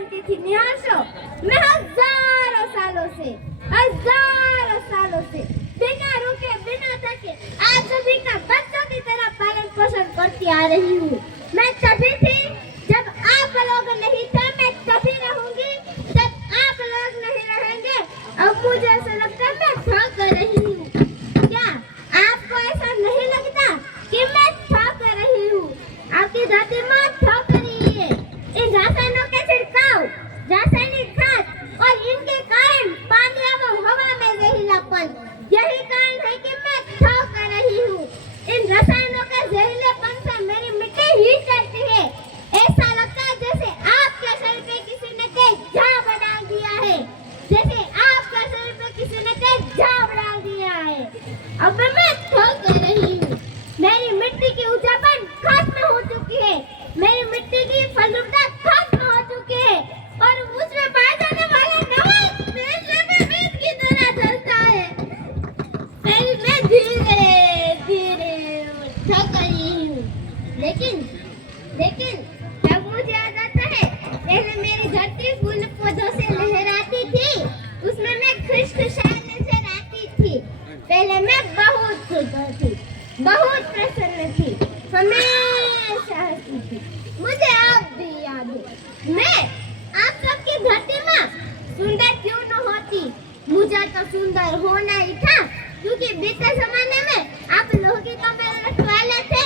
शांतिથી નિહાળશો मैं हजारों सालों से बिना रुके बिना थके आप सभी का बच्चों की तरह पालन पोषण करती आ रही हूँ। मैं तभी थी जब आप लोग नहीं थे, मैं तभी रहूंगी जब आप लोग नहीं रहेंगे। अब मुझे ऐसा लगता है मैं थक रही हूँ। क्या आपको ऐसा नहीं लगता कि मैं थक रही हूँ? आपकी धरती माँ थक रही है। इन रासायनों के छिड़काव, रासायनिक खाद और इनके कारण पानी एवं हवा में जहरीलापन, यही कारण है कि मैं थक रही हूँ। इन रसायनों के जहरीलेपन से मेरी मिट्टी ही चलती है। ऐसा लगता है जैसे आपके शरीर पे किसी ने तेज झाग डाल दिया है, जैसे आपके शरीर पे किसी ने तेज झाग डाल दिया है। अब मैं थक रही हूँ। मेरी मिट्टी की ऊर्जापन खत्म हो चुकी है, मेरी मिट्टी की फलद्रुपता खत्म हो चुकी है और उसमें पाए जाने वाला नमक बीज की तरह जलता है। मैं धीरे धीरे थक रही हूँ। लेकिन जब मुझे याद आता है पहले मेरी धरती फूल पौधों से लहराती थी, उसमें मैं खुशखुशाल नजर आती थी। पहले मैं बहुत खुश थी, बहुत प्रसन्न थी, हमेशा हंसती थी। मुझे अब भी याद है मैं आप सबकी धरती माँ सुंदर क्यों न होती, मुझे तो सुंदर होना ही था, क्योंकि बीते जमाने में आप लोगों की तो मेरे रखवाले थे,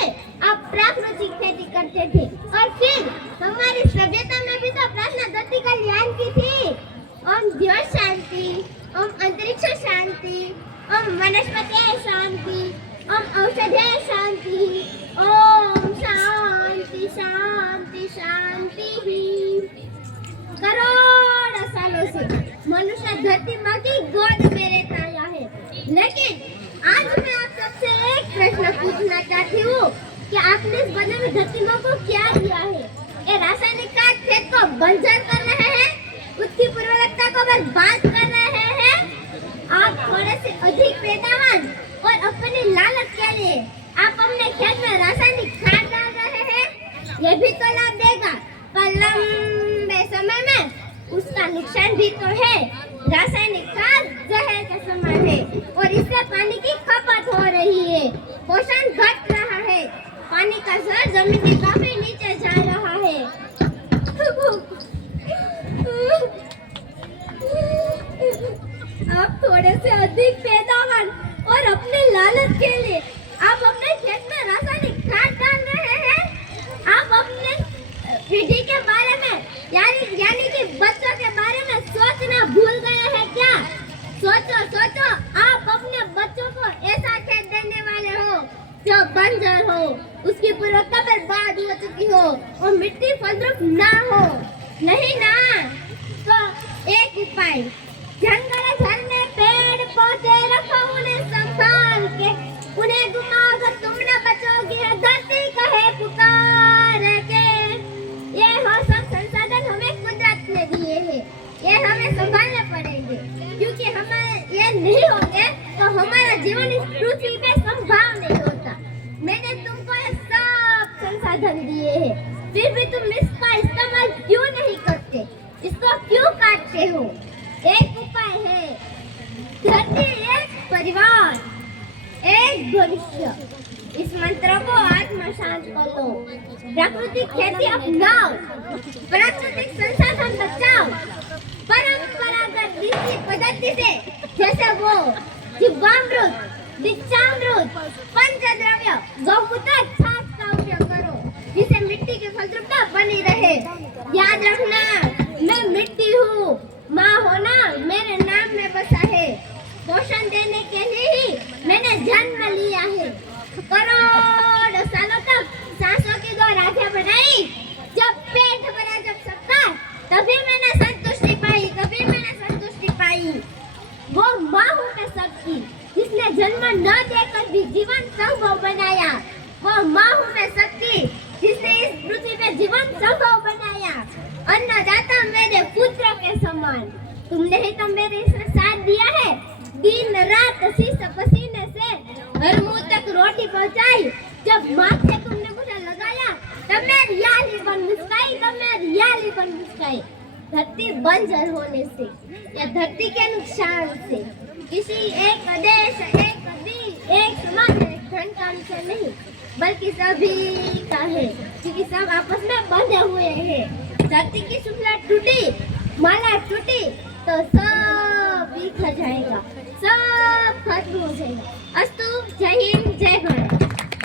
आप प्राकृतिक खेती करते थे और फिर हमारी सभ्यता में भी तो प्रार्थना धरती कल्याण की थी। ओम जीव शांति, ओम अंतरिक्ष शांति, ओम वनस्पति शांति, ओम औषधि शांति, ओम शांति शांति शांति ही। करोड़ों सालों से मनुष्य धरती माँ की गोद में रहता आया है, लेकिन आज मैं आप सबसे एक प्रश्न पूछना चाहती हूँ कि आपने इस बने धरती माँ को क्या दिया है? ये रासायनिक खाद खेत को बंजर कर रहे हैं, उसकी उर्वरकता को बर्बाद कर रहे हैं। आप थोड़े से अधिक पैदावार और अपनी लालच के लिए आप अपने खेत में रासायनिक खाद डाल रहे हैं। ये भी तो लाभ देगा, पर लंबे समय में उसका नुकसान भी तो है। रासायनिक खाद जहर के समान है और इससे पानी की खपत हो रही है, पोषण घट रहा है, पानी का स्तर जमीन के काफी नीचे जा रहा है। आप थोड़े से अधिक पैदावार और अपने लालच के लिए आप अपने खेत में रासायनिक खाद डाल रहे हैं। आप अपने पीढ़ी के बारे में यानी कि बच्चों के बारे में सोचना भूल गए हैं क्या? सोचो आप अपने बच्चों को ऐसा खेत देने वाले हो जो बंजर हो, उसकी उर्वरकता बर्बाद हो चुकी हो और मिट्टी फलद्रुप ना हो। नहीं ना, तो एक उपाय, जंगल झरने पेड़ पौधे रखो, उन्हें संभाल के, उन्हें घुमाओ, तुम न बचोगी, धरती कहे पुकार के। ये हो सब संसाधन हमें कुदरत ने दिए हैं, ये हमें संभालने पड़ेंगे, क्योंकि हमें ये नहीं होंगे तो हमारा जीवन इस पृथ्वी पे संभव नहीं होता। मैंने तुमको ये सब संसाधन दिए हैं, फिर भी तुम इसका इस्तेमाल क्यों नहीं करते, इसको क्यों काटते हो? एक उपाय है, धरती एक परिवार एक भविष्य, इस मंत्र को आत्मसात करो। प्राकृतिक खेती अपनाओ, प्राकृतिक संसाधन बचाओ, परंपरागत कृषि पद्धति से, जैसे वो जीवामृत, वृक्षामृत, पंचद्रव्य, गौमूत्र, छाछ का उपयोग करो, जिससे मिट्टी की फलद्रुपता बनी रहे। याद रखना, मैं मिट्टी हूँ, माँ होना मेरे नाम में बसा है, पोषण देने के लिए ही मैंने जन्म लिया है। करोड़ों सालों तक सांसों की दो राधे बनाई, जब पेट भरा जब सबका, तभी मैंने संतुष्टि पाई। वो माँ हूँ मैं सबकी, जिसने जन्म न देकर भी जीवन संभव बनाया। वो माँ हूँ मैं सबकी, जिसने इस पृथ्वी पे जीवन संभव बनाया। अन्नदाता मेरे पुत्र के समान, तुमने ही तो मेरे इसमें साथ दिया है। दिन रात शीश पसीने से हर मुंह तक रोटी पहुंचाई। जब माथे तुमने मुझे लगाया तब मैं रियाली बन मुस्काई। धरती बंजर होने से या धरती के नुकसान से, किसी एक देश, एक नदी, एक समाज, एक धन का नुकसान नहीं, बल्कि सभी का है, क्योंकि सब आपस में बंधे हुए हैं। धरती की श्रृंखला टूटी, माला टूटी तो सब बिखर जाएगा, सब खत्म हो जाएगा।